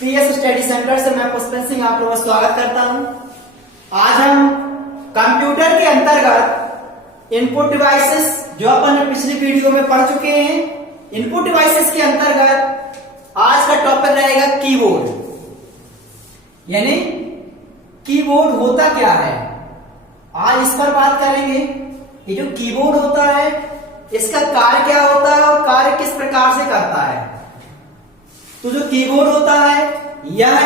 PS study centre से मैं पुष्पेंद्र सिंह आप लोगों का स्वागत करता हूं। आज हम कंप्यूटर के अंतर्गत इनपुट डिवाइसेस जो अपन ने पिछली वीडियो में पढ़ चुके हैं, इनपुट डिवाइसेस के अंतर्गत आज का टॉपिक रहेगा कीबोर्ड। यानी कीबोर्ड होता क्या है, आज इस पर बात करेंगे। ये जो कीबोर्ड होता है इसका कार्य क्या होता है और कार्य किस प्रकार से करता है। तो जो कीबोर्ड होता है यह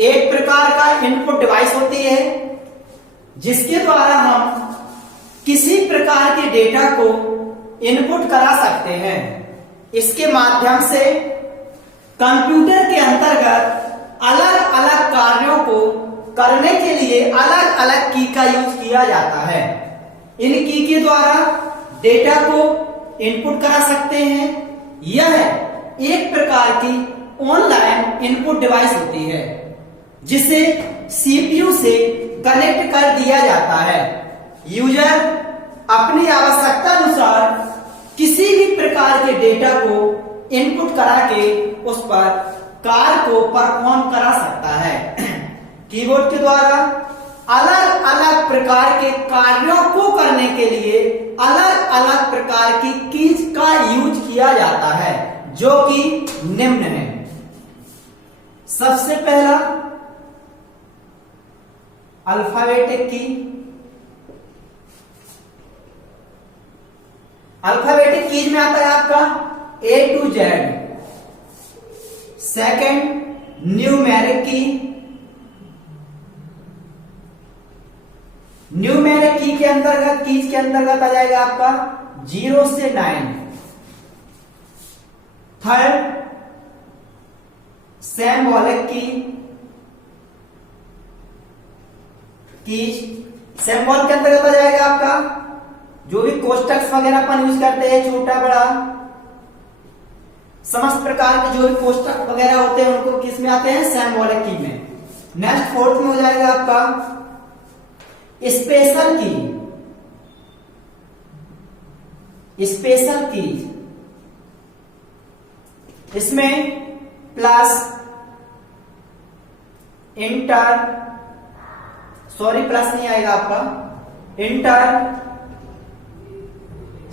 एक प्रकार का इनपुट डिवाइस होती है जिसके द्वारा हम किसी प्रकार के डेटा को इनपुट करा सकते हैं। इसके माध्यम से कंप्यूटर के अंतर्गत अलग अलग कार्यों को करने के लिए अलग अलग की का यूज किया जाता है। इन की के द्वारा डेटा को इनपुट करा सकते हैं। यह एक प्रकार की ऑनलाइन इनपुट डिवाइस होती है जिसे सीपीयू से कनेक्ट कर दिया जाता है। यूजर अपनी आवश्यकता अनुसार किसी भी प्रकार के डेटा को इनपुट करा के उस पर कार्य को परफॉर्म करा सकता है। कीबोर्ड के द्वारा अलग अलग प्रकार के कार्यों को करने के लिए अलग अलग प्रकार की कीज का यूज किया जाता है जो कि निम्न है। सबसे पहला अल्फाबेटिक की। अल्फाबेटिक कीज में आता है आपका A to Z। Second numeric की। न्यूमेरिक की के अंतर्गत कीज के अंतर्गत आ जाएगा आपका 0 से 9। थर्ड सिंबॉलिक की। कीज सिंबल के अंतर्गत आ जाएगा आपका जो भी कोष्टक वगैरह अपन यूज करते हैं, छोटा बड़ा समस्त प्रकार के जो भी कोष्टक वगैरह होते हैं उनको किस में आते हैं, सिंबॉलिक की में। नेक्स्ट फोर्थ में हो जाएगा आपका स्पेशल की। स्पेशल की इसमें प्लस, इंटर, सॉरी प्लस नहीं आएगा आपका, इंटर,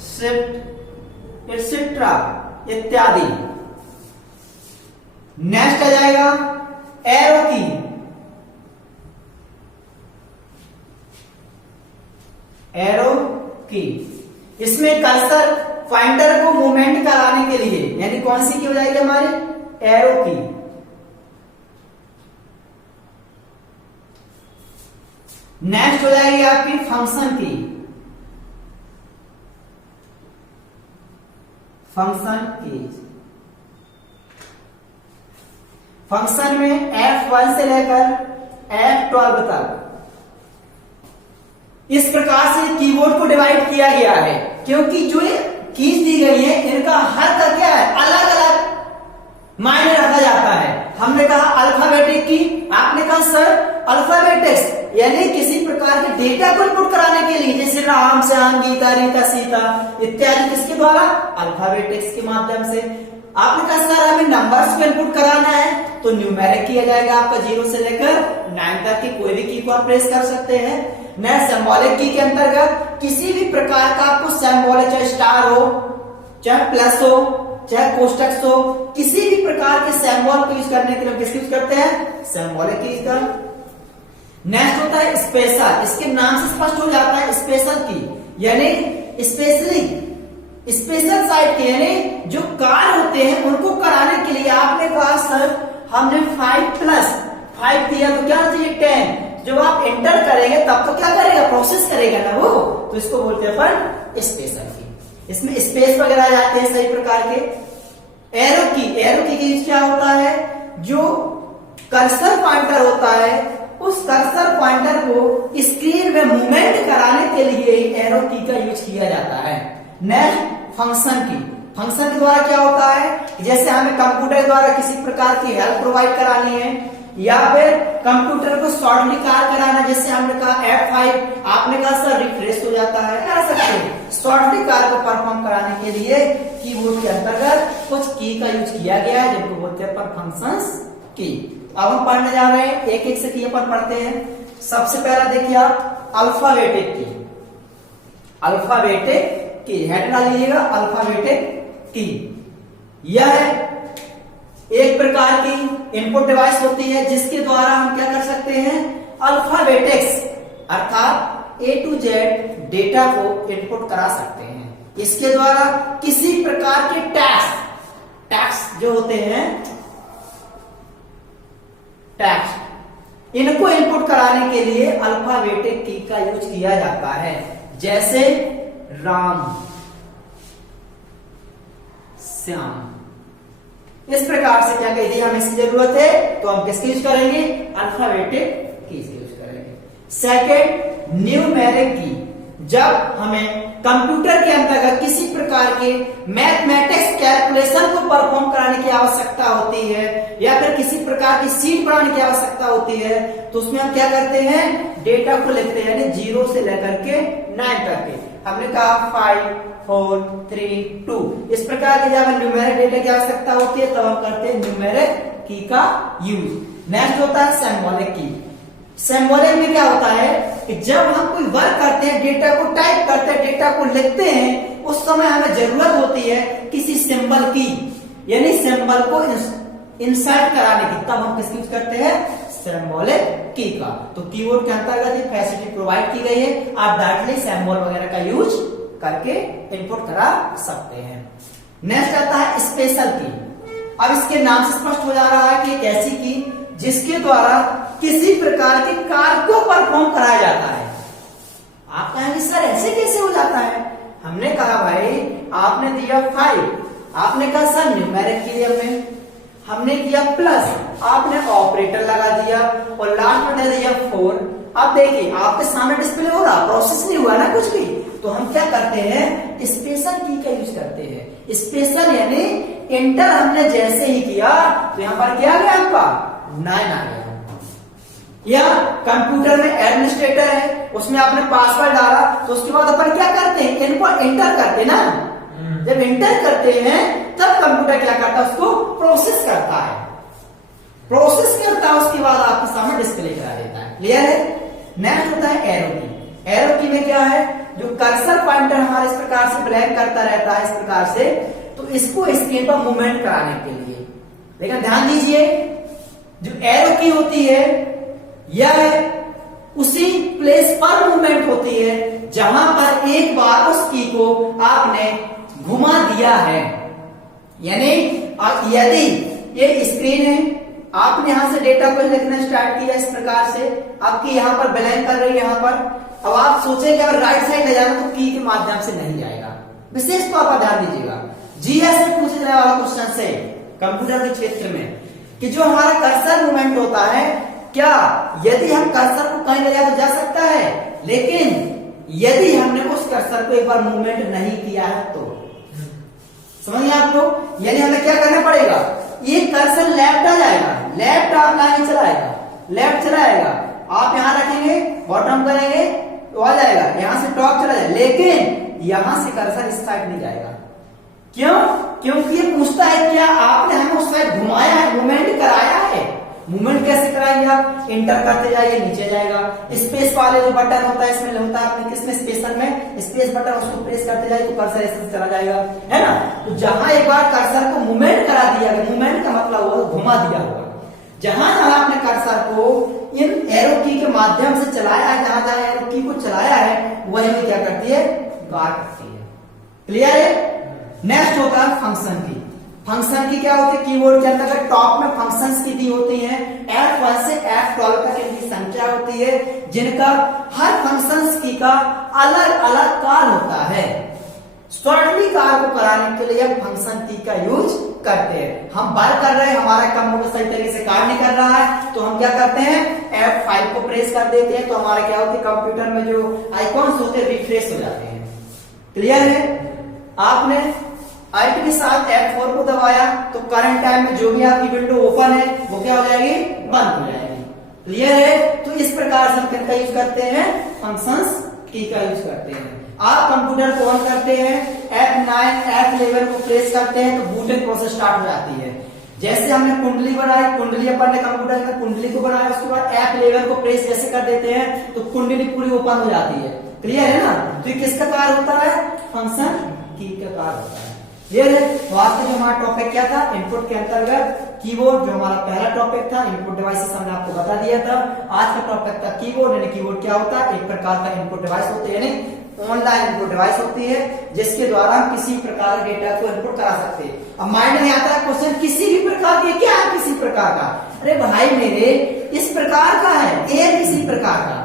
शिफ्ट, एटसेट्रा इत्यादि। नेक्स्ट आ जाएगा एरो की। एरो की इसमें कर्सर फाइंडर को मूवमेंट कराने के लिए, यानी कौन सी की हो जाएगी हमारी, एरो की। नेक्स्ट हो जाएगी आपकी फंक्शन की। फंक्शन की फंक्शन में F1 से लेकर F12 तक इस प्रकार से कीबोर्ड को डिवाइड किया गया है क्योंकि जो कीज दी गई है इनका हर का क्या है, अलग अलग मायने रखा जाता है। हमने कहा अल्फाबेटिक की, आपने कहा सर अल्फाबेटिक्स यानी किसी प्रकार के डेटा को इनपुट कराने के लिए, जैसे राम श्याम गीता रीता सीता इत्यादि, किसके द्वारा, अल्फाबेटिक्स के माध्यम से। आपने कहा सर हमें नंबर्स को इनपुट कराना है तो न्यूमेरिक किया जाएगा आपका 0 से लेकर 9 तक की कोई भी की को आप प्रेस कर सकते हैं। नेक्स्ट सिंबॉलिक की के अंतर्गत किसी भी प्रकार का आपको सिंबॉल, चाहे स्टार हो, चाहे प्लस हो, चाहे कोष्टक हो, किसी भी प्रकार के सिंबल को यूज करने के लिए किसकी यूज करते हैं, सिंबॉलिक की का। नेक्स्ट होता है स्पेशल। इसके नाम से स्पष्ट हो जाता है स्पेशल की यानी स्पेशली स्पेशल साइड के, यानी जो कार्य होते हैं उनको कराने के लिए। आपने कहा सर हमने 5+5 दिया तो क्या चाहिए 10। जब आप एंटर करेंगे तब तो क्या करेगा, प्रोसेस करेगा ना वो, तो इसको बोलते हैं अपन स्पेशल की। इसमें स्पेस वगैरह आ जाते हैं सही प्रकार के। एरो की, एरो की क्या होता है, जो कर्सर पॉइंटर होता है उस कर्सर पॉइंटर को स्क्रीन में मूवमेंट कराने के लिए एरो की का यूज किया जाता है। नेक्स्ट फंक्शन की। फंक्शन के द्वारा क्या होता है, जैसे हमें कंप्यूटर द्वारा किसी प्रकार की हेल्प प्रोवाइड करानी है या फिर कंप्यूटर को शॉर्टली कार्य कराना, जैसे हमने कहा F5, आपने कहा सर रिफ्रेश हो जाता है, करा सकते हैं। शॉर्टली कार्य को परफॉर्म कराने के लिए कीबोर्ड के अंतर्गत कुछ की का यूज किया गया है जिनको बोलते हैं फंक्शंस की। अब हम पढ़ने जा रहे हैं, एक एक से की अपन पढ़ते हैं। सबसे पहला देखिए आप अल्फाबेटिक की। अल्फाबेटिक की हेड डाल लीजिएगा, अल्फाबेटिक की। यह एक प्रकार की इनपुट डिवाइस होती है जिसके द्वारा हम क्या कर सकते हैं, अल्फाबेटिक्स अर्थात ए टू जेड डेटा को इनपुट करा सकते हैं। इसके द्वारा किसी प्रकार के टैक्स जो होते हैं, टैक्स, इनको इनपुट कराने के लिए अल्फाबेटिक की का यूज किया जाता है। जैसे राम, श्याम, इस प्रकार से क्या यदि हमें इसकी जरूरत है तो हम किसकी यूज करेंगे, अल्फाबेटिक की यूज करेंगे। सेकेंड न्यूमेरिक की। जब हमें कंप्यूटर के अंतर्गत किसी प्रकार के मैथमेटिक्स कैलकुलेशन को परफॉर्म कराने की आवश्यकता होती है या फिर किसी प्रकार की सीट बनाने की आवश्यकता होती है तो उसमें हम क्या करते हैं, डेटा को लिखते हैं, यानी 0 से लेकर के 9 तक के। हमने कहा 5 4 3 2, इस प्रकार के जब न्यूमेरिक डेटा की आवश्यकता होती है तब हम करते हैं न्यूमेरिक की का यूज। नेक्स्ट होता है सिंबॉलिक की। सिंबॉलिक में क्या होता है कि जब हम कोई वर्क करते हैं, डेटा को टाइप करते हैं, डेटा को लिखते हैं, उस समय हमें जरूरत होती है किसी सिंबल की, यानी सिंबल को इंसर्ट कराने की, तब हम किसकी यूज करते हैं, सिंबॉलिक की का। तो कीबोर्ड के अंतर्गत ये फैसिलिटी प्रोवाइड की गई है, आप डायरेक्टली सिंबल वगैरह का यूज करके इनपुट करा सकते हैं। नेक्स्ट आता है स्पेशल की। अब इसके नाम से स्पष्ट हो जा रहा है कि एक ऐसी की जिसके द्वारा किसी प्रकार के कार्य को परफॉर्म कराया जाता है। आप कहेंगे सर ऐसे कैसे हो जाता है? हमने कहा भाई आपने दिया 5, आपने कहा सर न्यूमेरिक की हमने किया प्लस, आपने ऑपरेटर लगा दिया और लास्ट में दे दिया 4। अब देखिए आपके सामने डिस्प्ले हो रहा, प्रोसेस नहीं हुआ ना कुछ भी, तो हम क्या करते हैं, स्पेशल की का यूज करते हैं। स्पेशल यानी इंटर हमने जैसे ही किया तो यहां पर क्या आ गया आपका 9 आ गया। या कंप्यूटर में एडमिनिस्ट्रेटर है, उसमें आपने पासवर्ड डाला तो उसके बाद अपन क्या करते हैं, इनको इंटर करते ना। जब इंटर करते हैं तब कंप्यूटर क्या करता है, उसको प्रोसेस करता है, उसके बाद आपके सामने डिस्प्ले करा देता है। क्लियर है? नेक्स्ट होता है एरो की। एरो की में क्या है, जो कर्सर पॉइंटर हमारे इस प्रकार से ब्लैंक करता रहता है इस प्रकार से, तो इसको स्क्रीन पर मूवमेंट कराने के लिए। लेकिन ध्यान दीजिए जो एरो की होती है यह उसी प्लेस पर मूवमेंट होती है जहां पर एक बार उस की को आपने घुमा दिया है। यानी यदि ये स्क्रीन है, आपने यहां से डेटा को लिखना स्टार्ट किया इस प्रकार से, आपकी यहां पर ब्लैंक कर रही है यहां पर, अब आप सोचें कि अगर राइट साइड ले जाना तो की के माध्यम से नहीं जाएगा। विशेष तो आप ध्यान दीजिएगा, जीएस से पूछे जाने वाला क्वेश्चन से कंप्यूटर के क्षेत्र में कि जो हमारा कर्सर मूवमेंट होता है, क्या यदि हम कर्सर को कहीं ले जाए तो जा सकता है, लेकिन यदि हमने उस कर्सर को एक बार मूवमेंट नहीं किया है तो समझिए आप लोग, यानी हमें क्या करना पड़ेगा, ये कर्सर लेफ्ट आ जाएगा, लेफ्ट आप लाइन चलाएगा, लेफ्ट चलाएगा, आप यहां रखेंगे, बॉटम करेंगे तो आ जाएगा, यहां से टॉप चला जाएगा, लेकिन यहां से कर्सर इस साइड नहीं जाएगा। क्यों? क्योंकि ये पूछता है क्या आपने हमें उस साइड घुमाया है, मूवमेंट कराया है। मूवमेंट कैसे कराएंगे आप, इंटर करते जाइए नीचे जाएगा, स्पेस वाले जो बटन होता है इसमें होता है आपने किसमें, स्पेशल में स्पेस बटन, उसको प्रेस करते जाइए तो कर्सर ऐसे चला जाएगा, है ना। तो जहां एक बार कर्सर को मूवमेंट करा दिया गया, मूवमेंट का मतलब हुआ घुमा दिया होगा, जहां जहां आपने कर्सर को इन एरो की के माध्यम से चलाया है, जहां जहां एरो की को चलाया है वही क्या करती है, गार करती है। क्लियर है? नेक्स्ट होता है फंक्शन की। फंक्शन की क्या होती है, कीबोर्ड के अंदर टॉप में फंक्शंस की दी होती हैं, F1 से F12 तक इनकी संख्या होती है, जिनका हर फंक्शंस की का अलग अलग कार्य होता है। शॉर्टली कार्य को कराने के लिए फंक्शन की का यूज करते हैं। हम बार कर रहे हैं, हमारा कंप्यूटर सही तरीके से कार्य नहीं कर रहा है तो हम क्या करते हैं, F5 को प्रेस कर देते हैं, तो हमारा क्या होता है, कंप्यूटर में जो आइकॉन्स होते हैं रिफ्रेश हो जाते हैं। क्लियर है? आपने Alt के साथ F4 को दबाया तो करंट टाइम में जो भी आपकी विंडो ओपन है वो क्या हो जाएगी, बंद हो जाएगी। क्लियर है? तो इस प्रकार से हम किसका यूज करते हैं, फंक्शंस की का यूज करते हैं। आप कंप्यूटर को ऑन करते हैं, F9 F11 को प्रेस करते हैं तो बूटिंग प्रोसेस स्टार्ट हो जाती है। जैसे हमने कुंडली बनाई, कुंडली अपन ने कंप्यूटर में कुंडली को बनाया, उसके बाद F11 को प्रेस जैसे कर देते हैं तो कुंडली पूरी ओपन हो जाती है। क्लियर है ना? तो ये किसका कार्य होता है? फंक्शन की का कार्य होता है। क्लियर है? तो आज का जो हमारा टॉपिक क्या था, इनपुट के अंतर्गत कीबोर्ड, जो हमारा पहला टॉपिक था इनपुट डिवाइसेस, हमने आपको बता दिया था। आज का टॉपिक था कीबोर्ड, यानी कीबोर्ड क्या होता है, एक प्रकार का इनपुट डिवाइस होते हैं, यानी ऑनलाइन इनपुट डिवाइस होती है जिसके द्वारा हम किसी प्रकार के डेटा को इनपुट करा सकते हैं। अब माइंड में आता है क्वेश्चन, किसी भी प्रकार के, क्या है किसी प्रकार का? अरे भाई मेरे, इस प्रकार का है, ये किसी प्रकार का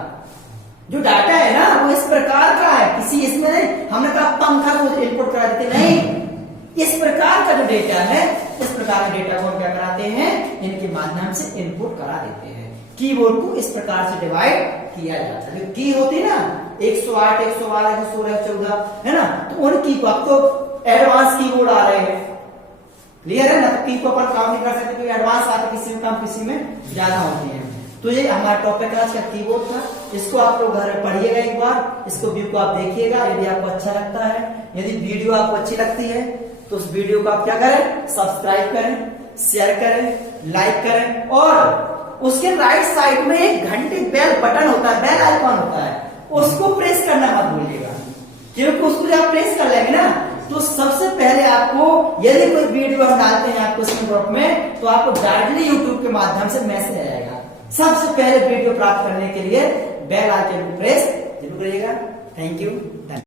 जो डाटा है ना वो इस प्रकार का है, किसी इसमें नहीं। हमने कहा पंखा को इनपुट करा देते, नहीं, इस प्रकार का जो डेटा है, इस प्रकार के डेटा को हम क्या कराते हैं, इनके माध्यम से इनपुट करा देते हैं। कीबोर्ड को इस प्रकार से डिवाइड किया जाता है। जो की होती है ना 108, 112, 116, 114 है ना, तो उन की को, अब तो एडवांस कीबोर्ड आ रहे हैं। क्लियर है ना? तो की को अपन काम नहीं कर सकते क्योंकि एडवांस आते, किसी में कम किसी में ज्यादा होती है। तो ये हमारा टॉपिक आज का कीबोर्ड था। इसको आप लोग घर में पढ़िएगा एक बार, इसको व्यू को आप देखिएगा, यदि आपको अच्छा लगता है, यदि वीडियो आपको अच्छी लगती है तो उस वीडियो को आप क्या करें, सब्सक्राइब करें, शेयर करें, लाइक करें, और उसके राइट साइड में एक घंटे बेल बटन होता है, बेल आइकॉन होता है, उसको प्रेस करना मत भूलिएगा, क्योंकि उसको जब आप प्रेस कर लेंगे ना तो सबसे पहले आपको, यदि कोई वीडियो हम डालते हैं आपको इसमें ग्रुप में, तो आपको डायरेक्टली यूट्यूब के माध्यम से मैसेज आएगा। सबसे पहले वीडियो प्राप्त करने के लिए बेल आइकन को प्रेस जरूर करिएगा। Thank you.